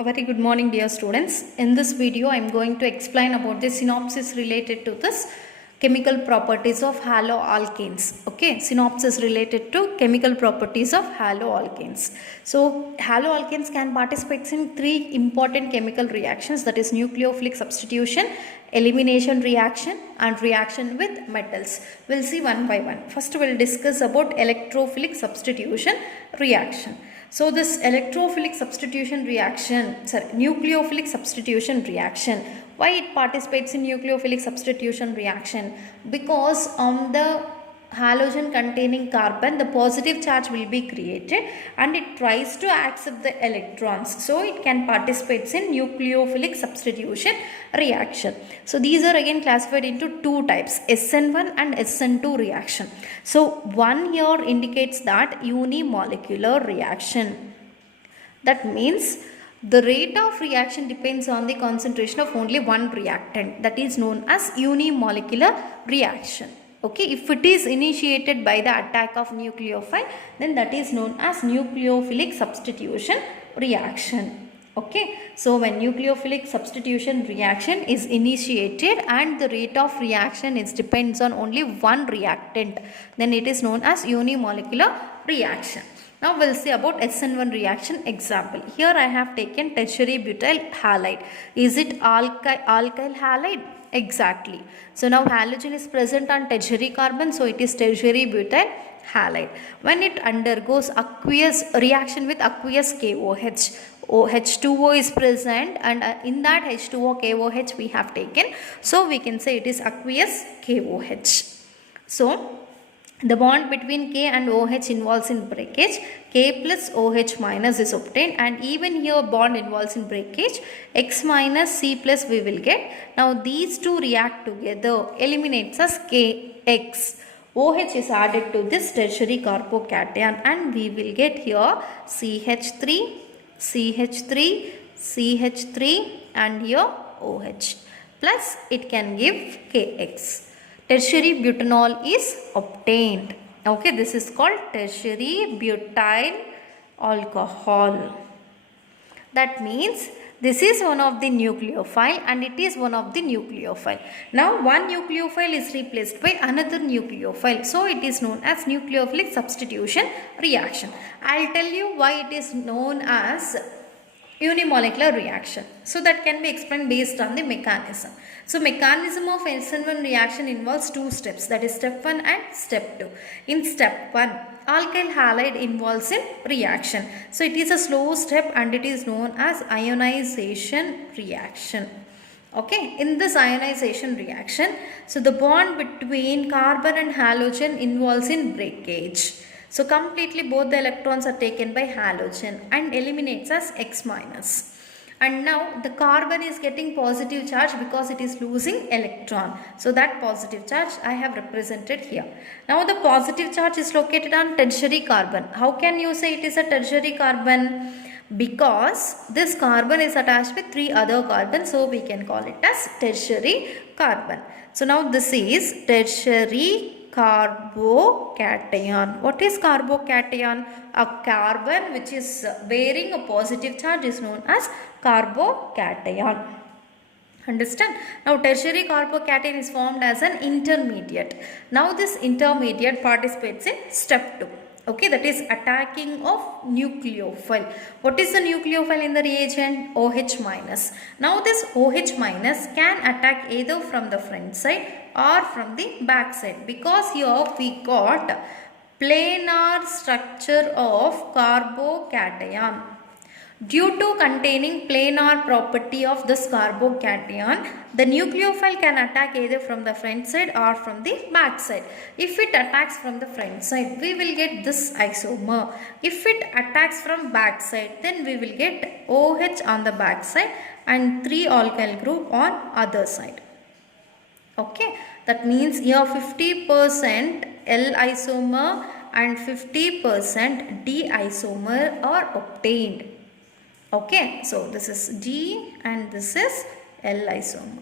A very good morning, dear students. In this video I am going to explain about the synopsis related to this chemical properties of haloalkanes. Okay, synopsis related to chemical properties of haloalkanes. So haloalkanes can participate in three important chemical reactions, that is nucleophilic substitution, elimination reaction and reaction with metals. We'll see one by one. First we'll discuss about electrophilic substitution reaction. So this electrophilic substitution reaction, nucleophilic substitution reaction, why it participates in nucleophilic substitution reaction? Because on the halogen containing carbon, the positive charge will be created and it tries to accept the electrons. So it can participate in nucleophilic substitution reaction. So these are again classified into two types, SN1 and SN2 reaction. So one here indicates that unimolecular reaction. That means the rate of reaction depends on the concentration of only one reactant, that is known as unimolecular reaction. Okay, if it is initiated by the attack of nucleophile, then that is known as nucleophilic substitution reaction. Okay, so when nucleophilic substitution reaction is initiated and the rate of reaction is depends on only one reactant, then it is known as unimolecular reaction. Now we'll see about SN1 reaction example. Here I have taken tertiary butyl halide. Is it alkyl halide? Exactly. So now halogen is present on tertiary carbon, so it is tertiary butyl halide. When it undergoes aqueous reaction with aqueous KOH, H2O is present and in that H2O KOH we have taken, so we can say it is aqueous KOH. So the bond between K and OH involves in breakage. K plus OH minus is obtained, and even here bond involves in breakage. X minus C plus we will get. Now these two react together, eliminates us KX. OH is added to this tertiary carbocation and we will get here CH3, CH3, CH3 and here OH. Plus it can give KX. Tertiary butanol is obtained. Okay, this is called tertiary butyl alcohol. That means this is one of the nucleophile and it is one of the nucleophile. Now one nucleophile is replaced by another nucleophile. So it is known as nucleophilic substitution reaction. I'll tell you why it is known as unimolecular reaction. So that can be explained based on the mechanism. So mechanism of SN1 reaction involves two steps, that is step 1 and step 2. In step 1, alkyl halide involves in reaction. So it is a slow step and it is known as ionization reaction. Okay, in this ionization reaction, so the bond between carbon and halogen involves in breakage. So completely both the electrons are taken by halogen and eliminates as X minus. And now the carbon is getting positive charge because it is losing electron. So that positive charge I have represented here. Now the positive charge is located on tertiary carbon. How can you say it is a tertiary carbon? Because this carbon is attached with three other carbons, so we can call it as tertiary carbon. So now this is tertiary carbocation. What is carbocation? A carbon which is bearing a positive charge is known as carbocation. Understand? Now tertiary carbocation is formed as an intermediate. Now this intermediate participates in step 2. Okay, that is attacking of nucleophile. What is the nucleophile in the reagent? OH minus. Now this OH minus can attack either from the front side or from the back side, because here we got planar structure of carbocation. Due to containing planar property of this carbocation, the nucleophile can attack either from the front side or from the back side. If it attacks from the front side, we will get this isomer. If it attacks from back side, then we will get OH on the back side and 3 alkyl group on other side. Okay, that means here 50% L isomer and 50% D isomer are obtained. Okay, so this is D and this is L isomer.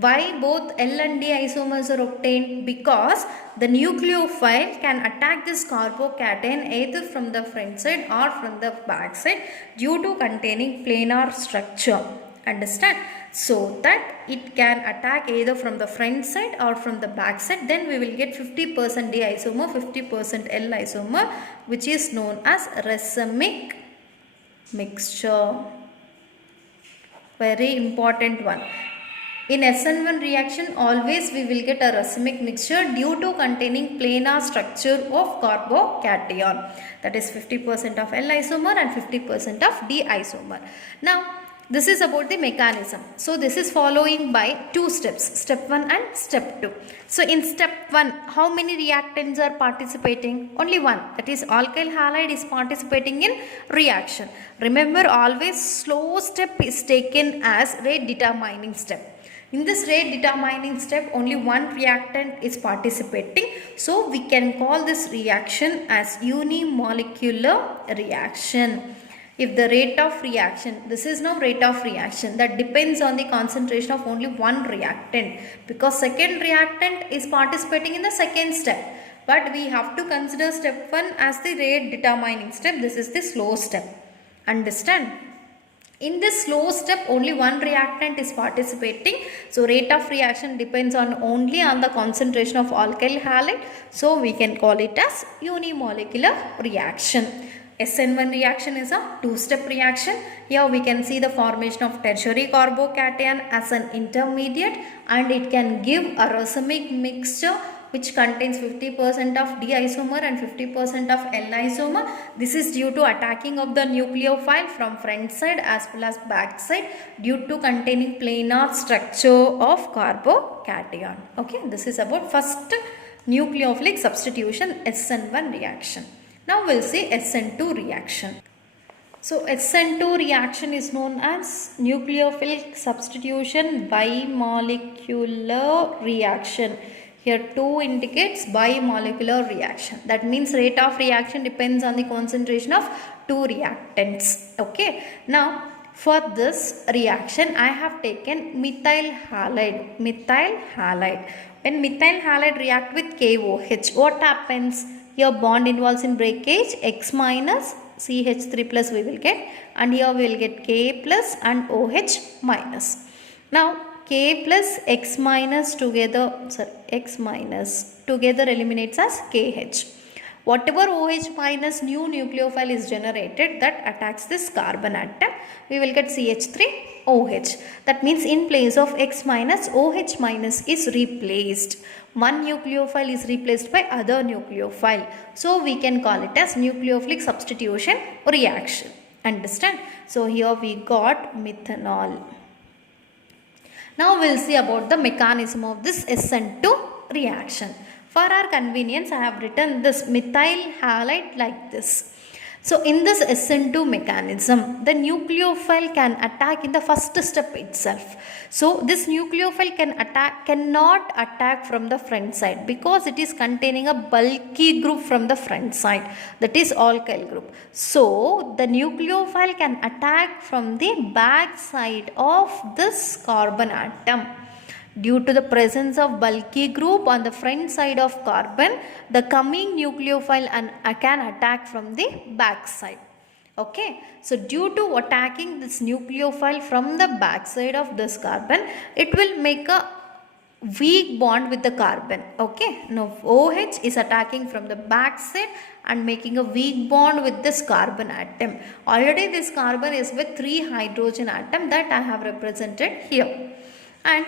Why both L and D isomers are obtained? Because the nucleophile can attack this carbocation either from the front side or from the back side due to containing planar structure. Understand? So that it can attack either from the front side or from the back side. Then we will get 50% D isomer, 50% L isomer, which is known as racemic mixture. Very important one. In SN1 reaction, always we will get a racemic mixture due to containing planar structure of carbocation. That is 50% of L isomer and 50% of D isomer. Now, this is about the mechanism. So, this is following by two steps, step 1 and step 2. So, in step 1, how many reactants are participating? Only one, that is alkyl halide is participating in reaction. Remember, always slow step is taken as rate determining step. In this rate determining step, only one reactant is participating. So, we can call this reaction as unimolecular reaction. If the rate of reaction, this is no rate of reaction, that depends on the concentration of only one reactant, because second reactant is participating in the second step. But we have to consider step 1 as the rate determining step. This is the slow step. Understand? In this slow step, only one reactant is participating. So, rate of reaction depends only on the concentration of alkyl halide. So, we can call it as unimolecular reaction. SN1 reaction is a two-step reaction. Here we can see the formation of tertiary carbocation as an intermediate, and it can give a racemic mixture which contains 50% of D isomer and 50% of L isomer. This is due to attacking of the nucleophile from front side as well as back side due to containing planar structure of carbocation. Okay, this is about first nucleophilic substitution SN1 reaction. Now we will see SN2 reaction. So SN2 reaction is known as nucleophilic substitution bimolecular reaction. Here 2 indicates bimolecular reaction. That means rate of reaction depends on the concentration of 2 reactants. Okay. Now for this reaction I have taken methyl halide. Methyl halide. When methyl halide react with KOH, what happens? Here bond involves in breakage, X minus CH3 plus we will get, and here we will get K plus and OH minus. Now K plus X minus together eliminates as KH. Whatever OH minus new nucleophile is generated that attacks this carbon atom, we will get CH3OH. That means in place of X minus, OH minus is replaced. One nucleophile is replaced by other nucleophile. So we can call it as nucleophilic substitution reaction. Understand? So here we got methanol. Now we will see about the mechanism of this SN2 reaction. For our convenience, I have written this methyl halide like this. So in this SN2 mechanism, the nucleophile can attack in the first step itself. So this nucleophile cannot attack from the front side because it is containing a bulky group from the front side, that is alkyl group. So the nucleophile can attack from the back side of this carbon atom. Due to the presence of bulky group on the front side of carbon, the coming nucleophile can attack from the back side. Okay, so due to attacking this nucleophile from the back side of this carbon, it will make a weak bond with the carbon. Okay, now OH is attacking from the back side and making a weak bond with this carbon atom. Already this carbon is with 3 hydrogen atom that I have represented here. And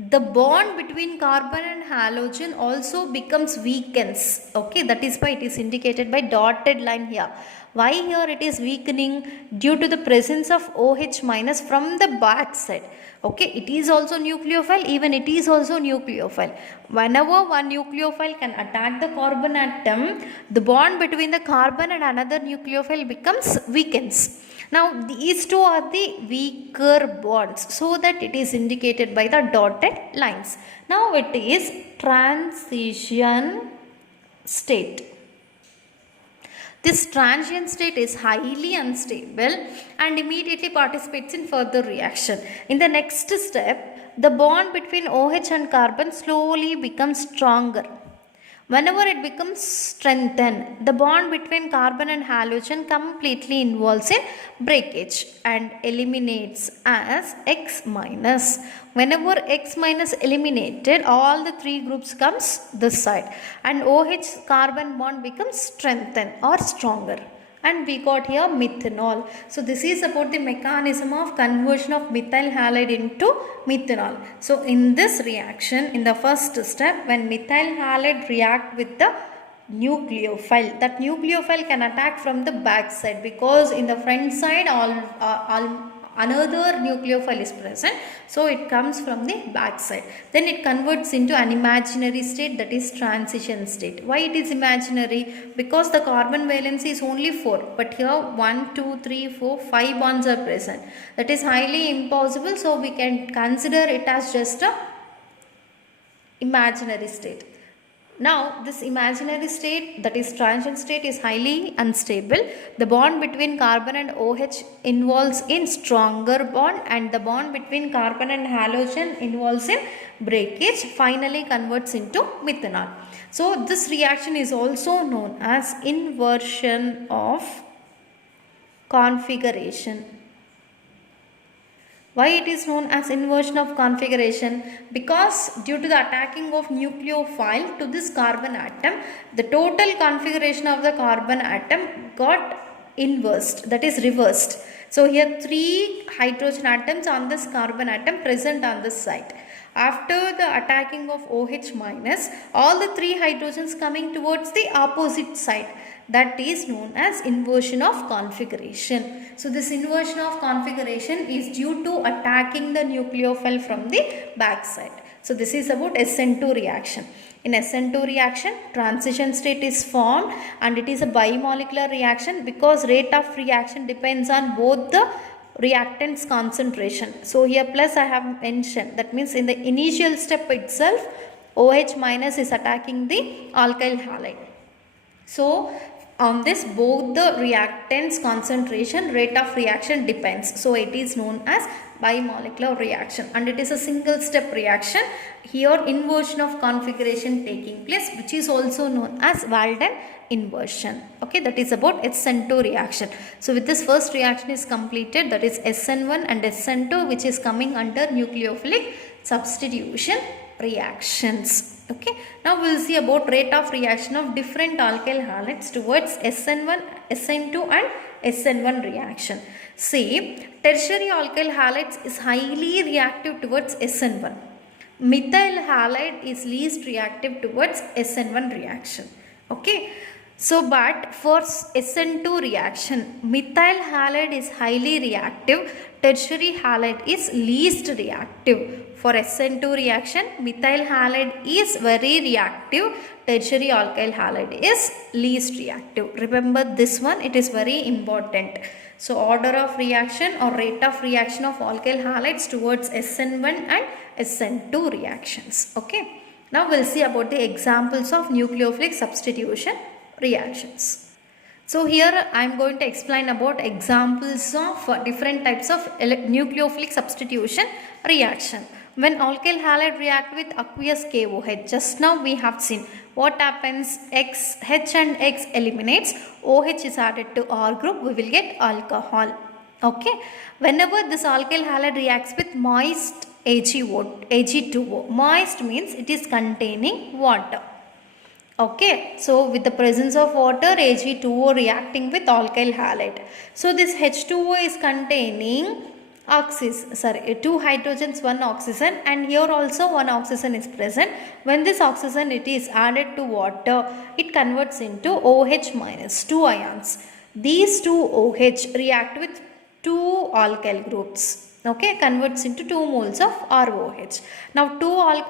the bond between carbon and halogen also becomes weakens. Okay, that is why it is indicated by dotted line here. Why here it is weakening? Due to the presence of OH minus from the back side. Okay, it is also nucleophile, even it is also nucleophile. Whenever one nucleophile can attack the carbon atom, the bond between the carbon and another nucleophile weakens. Now these two are the weaker bonds, so that it is indicated by the dotted lines. Now it is transition state. This transient state is highly unstable and immediately participates in further reaction. In the next step, the bond between OH and carbon slowly becomes stronger. Whenever it becomes strengthened, the bond between carbon and halogen completely involves in breakage and eliminates as X minus. Whenever X minus eliminated, all the three groups comes this side and OH carbon bond becomes strengthened or stronger. And we got here methanol. So this is about the mechanism of conversion of methyl halide into methanol. So in this reaction, in the first step, when methyl halide react with the nucleophile, that nucleophile can attack from the back side, because in the front side another nucleophile is present, so it comes from the back side. Then it converts into an imaginary state, that is transition state. Why it is imaginary? Because the carbon valency is only 4, but here 1, 2, 3, 4, 5 bonds are present. That is highly impossible, so we can consider it as just a imaginary state. Now this imaginary state, that is transient state, is highly unstable. The bond between carbon and OH involves in stronger bond, and the bond between carbon and halogen involves in breakage, finally converts into methanol. So this reaction is also known as inversion of configuration. Why it is known as inversion of configuration? Because due to the attacking of nucleophile to this carbon atom, the total configuration of the carbon atom got inversed, that is reversed. So here 3 hydrogen atoms on this carbon atom present on this side. After the attacking of OH minus, all the 3 hydrogens coming towards the opposite side. That is known as inversion of configuration. So this inversion of configuration is due to attacking the nucleophile from the back side. So this is about SN2 reaction. In SN2 reaction, transition state is formed and it is a bimolecular reaction, because rate of reaction depends on both the reactants concentration. So here plus I have mentioned, that means in the initial step itself, OH minus is attacking the alkyl halide. So on this, both the reactants concentration, rate of reaction depends. So it is known as bimolecular reaction, and it is a single step reaction. Here inversion of configuration taking place, which is also known as Walden inversion. Okay, that is about SN2 reaction. So with this first reaction is completed, that is SN1 and SN2, which is coming under nucleophilic substitution reactions. Okay, now we will see about rate of reaction of different alkyl halides towards SN1, SN2 and SN1 reaction. See, tertiary alkyl halides is highly reactive towards SN1. Methyl halide is least reactive towards SN1 reaction. Okay, so but for SN2 reaction, methyl halide is highly reactive, tertiary halide is least reactive. For SN2 reaction, methyl halide is very reactive, tertiary alkyl halide is least reactive. Remember this one, it is very important. So order of reaction or rate of reaction of alkyl halides towards SN1 and SN2 reactions. Okay. Now we'll see about the examples of nucleophilic substitution reactions. So here I am going to explain about examples of different types of nucleophilic substitution reaction. When alkyl halide react with aqueous KOH, just now we have seen what happens. H and X eliminates, OH is added to R group, we will get alcohol. Okay, whenever this alkyl halide reacts with moist Ag2O, moist means it is containing water. Okay, so with the presence of water, Ag2O reacting with alkyl halide. So this H2O is containing two hydrogens, one oxygen, and here also one oxygen is present. When this oxygen it is added to water, it converts into OH minus, 2 ions. These two OH react with 2 alkyl groups. Okay, converts into 2 moles of ROH. Now 2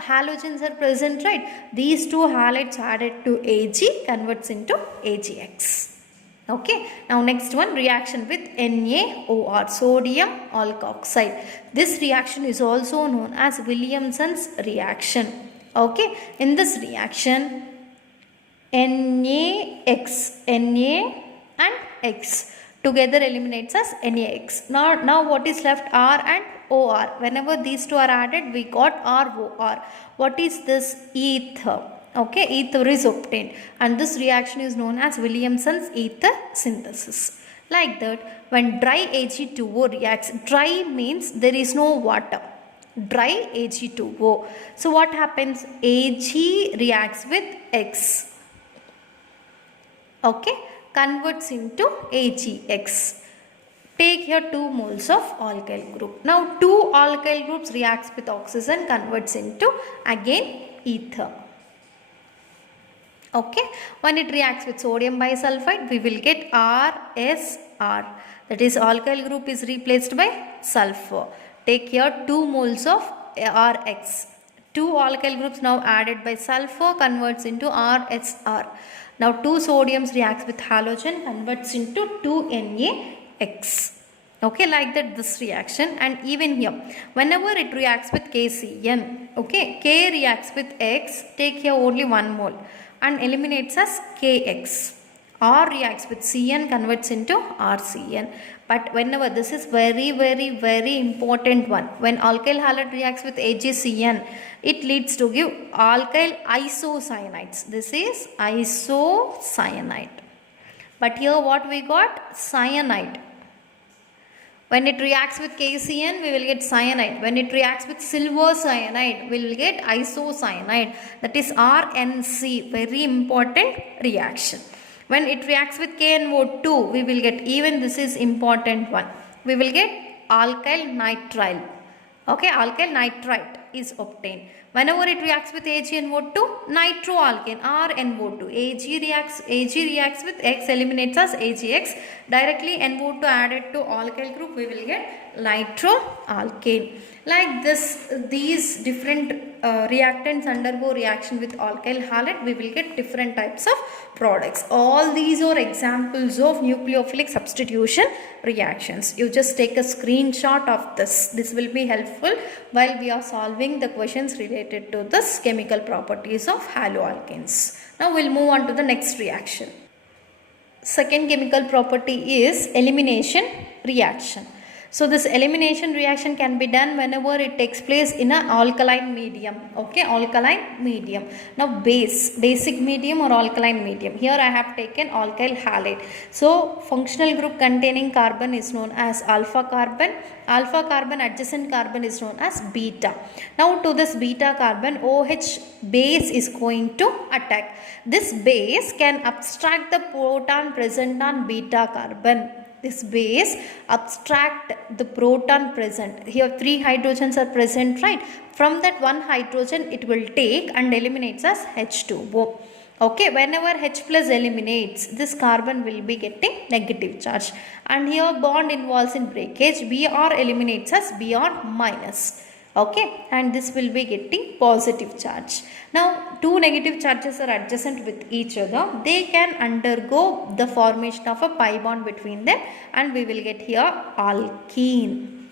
halogens are present, right? These 2 halides added to Ag converts into AgX. Okay, now next one, reaction with NaOR, sodium alkoxide. This reaction is also known as Williamson's reaction. Okay, in this reaction, NaX, Na and X. Together eliminates as NaX. Now what is left? R and OR. Whenever these two are added, we got ROR. What is this? Ether. Okay, ether is obtained, and this reaction is known as Williamson's ether synthesis. Like that, when dry Ag2O reacts, dry means there is no water. Dry Ag2O. So what happens? Ag reacts with X. Okay, converts into AgX. Take here 2 moles of alkyl group. Now 2 alkyl groups reacts with oxygen, converts into again ether. Okay, when it reacts with sodium bisulfite, we will get RSR. That is, alkyl group is replaced by sulfur. Take here 2 moles of RX. 2 alkyl groups now added by sulfur converts into RSR. Now 2 sodiums reacts with halogen, converts into 2NaX. Okay, like that this reaction. And even here, whenever it reacts with KCN, okay, K reacts with X, take here only 1 mole and eliminates as KX. R reacts with Cn, converts into RCN. But whenever, this is very important one. When alkyl halide reacts with AgCN, it leads to give alkyl isocyanides. This is isocyanide. But here what we got? Cyanide. When it reacts with KCN, we will get cyanide. When it reacts with silver cyanide, we will get isocyanide. That is RNC. Very important reaction. When it reacts with KNO2, we will get, even this is important one, we will get alkyl nitrile. Okay, alkyl nitrite is obtained. Whenever it reacts with AgNO2, nitroalkane, RNO2. Ag reacts with X, eliminates as AgX. Directly NO2 added to alkyl group, we will get nitroalkane. Like this, these different reactants undergo reaction with alkyl halide, we will get different types of products. All these are examples of nucleophilic substitution reactions. You just take a screenshot of this. This will be helpful while we are solving the questions related to this chemical properties of haloalkanes. Now we'll move on to the next reaction. Second chemical property is elimination reaction. So this elimination reaction can be done whenever it takes place in an alkaline medium. Okay, alkaline medium. Now basic medium or alkaline medium. Here I have taken alkyl halide. So functional group containing carbon is known as alpha carbon. Alpha carbon adjacent carbon is known as beta. Now to this beta carbon, OH base is going to attack. This base can abstract the proton present on beta carbon. This base abstract the proton present. Here 3 hydrogens are present, right? From that 1 hydrogen it will take and eliminates as H2O. Okay, whenever H plus eliminates, this carbon will be getting negative charge. And here bond involves in breakage. Br eliminates as Br minus. Okay, and this will be getting positive charge. Now 2 negative charges are adjacent with each other. They can undergo the formation of a pi bond between them, and we will get here alkene.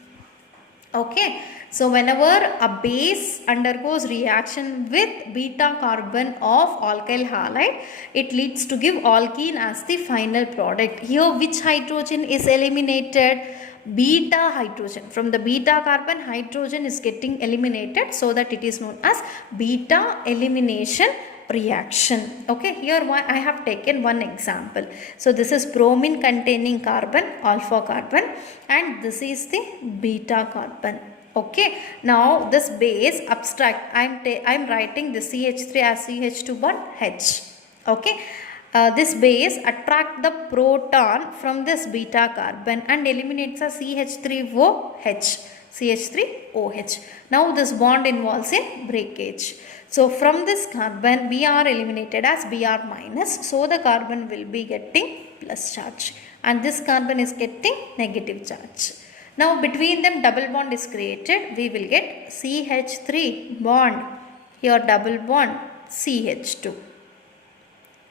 Okay, so whenever a base undergoes reaction with beta carbon of alkyl halide, it leads to give alkene as the final product. Here which hydrogen is eliminated? Beta hydrogen. From the beta carbon, hydrogen is getting eliminated, so that it is known as beta elimination reaction. Okay, here I have taken one example. So this is bromine containing carbon, alpha carbon, and this is the beta carbon. Okay, now this base abstract, I am writing the CH3 as CH2 bond H. Okay, this base attract the proton from this beta carbon and eliminates a CH3OH. CH3OH. Now this bond involves in breakage. So from this carbon, Br eliminated as Br minus. So the carbon will be getting plus charge, and this carbon is getting negative charge. Now between them double bond is created. We will get CH3 bond. Here double bond CH2.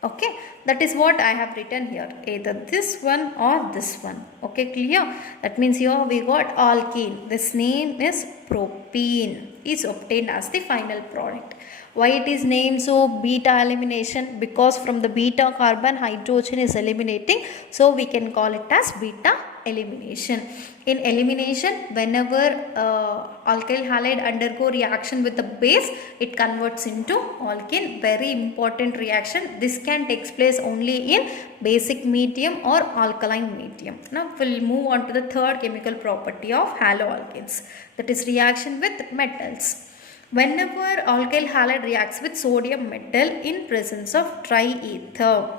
Okay, that is what I have written here, either this one or this one. Okay, clear? That means here we got alkene. This name is propene is obtained as the final product. Why it is named so beta elimination? Because from the beta carbon hydrogen is eliminating, so we can call it as beta elimination. In elimination, whenever alkyl halide undergo reaction with the base, it converts into alkene. Very important reaction. This can take place only in basic medium or alkaline medium. Now we'll move on to the third chemical property of haloalkanes, that is reaction with metals. Whenever alkyl halide reacts with sodium metal in presence of triether,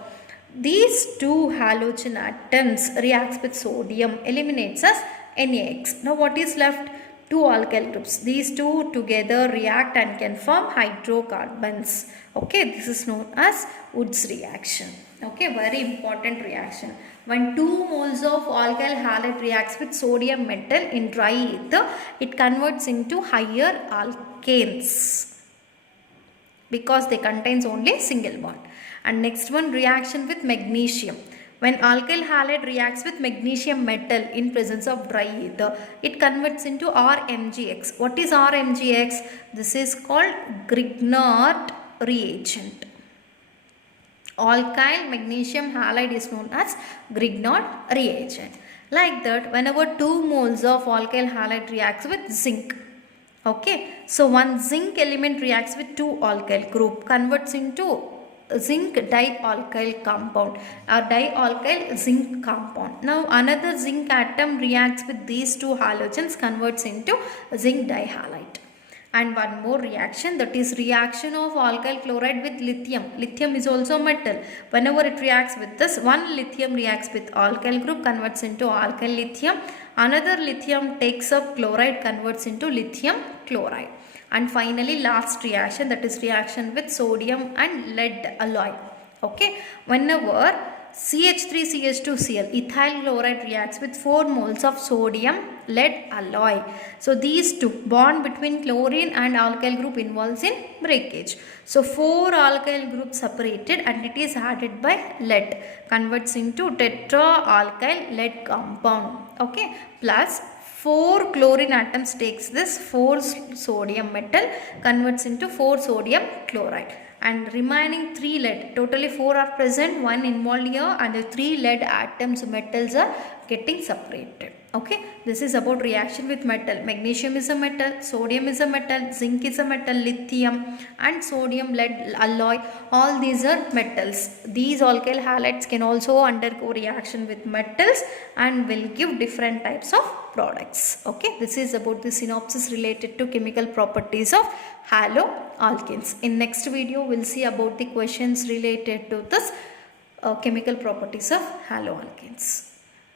these two halogen atoms reacts with sodium, eliminates as NaX. Now what is left? Two alkyl groups. These two together react and can form hydrocarbons. Okay, this is known as Woods reaction. Okay, very important reaction. When 2 moles of alkyl halide reacts with sodium metal in dry ether, it converts into higher alkanes because they contains only single bond. And next one, reaction with magnesium. When alkyl halide reacts with magnesium metal in presence of dry ether, it converts into RMgX. What is RMgX? This is called Grignard reagent. Alkyl magnesium halide is known as Grignard reagent. Like that, whenever 2 moles of alkyl halide reacts with zinc, okay, so one zinc element reacts with 2 alkyl group, converts into zinc dialkyl compound or dialkyl zinc compound. Now another zinc atom reacts with these 2 halogens, converts into zinc dihalide. And one more reaction, that is reaction of alkyl chloride with lithium. Lithium is also metal. Whenever it reacts with this, one lithium reacts with alkyl group, converts into alkyl lithium. Another lithium takes up chloride, converts into lithium chloride. And finally last reaction, that is reaction with sodium and lead alloy. Okay, whenever CH3CH2Cl, ethyl chloride reacts with 4 moles of sodium lead alloy. So these two, bond between chlorine and alkyl group involves in breakage. So 4 alkyl groups separated and it is added by lead, converts into tetraalkyl lead compound. Okay, plus 4 chlorine atoms takes this 4 sodium metal, converts into 4 sodium chloride. And remaining 3 lead, totally 4 are present, 1 involved here, and the 3 lead atoms, metals are getting separated. Okay, this is about reaction with metal. Magnesium is a metal, sodium is a metal, zinc is a metal, lithium and sodium lead alloy, all these are metals. These alkyl halides can also undergo reaction with metals and will give different types of products. Okay, this is about the synopsis related to chemical properties of haloalkanes. In next video, we'll see about the questions related to this chemical properties of haloalkanes.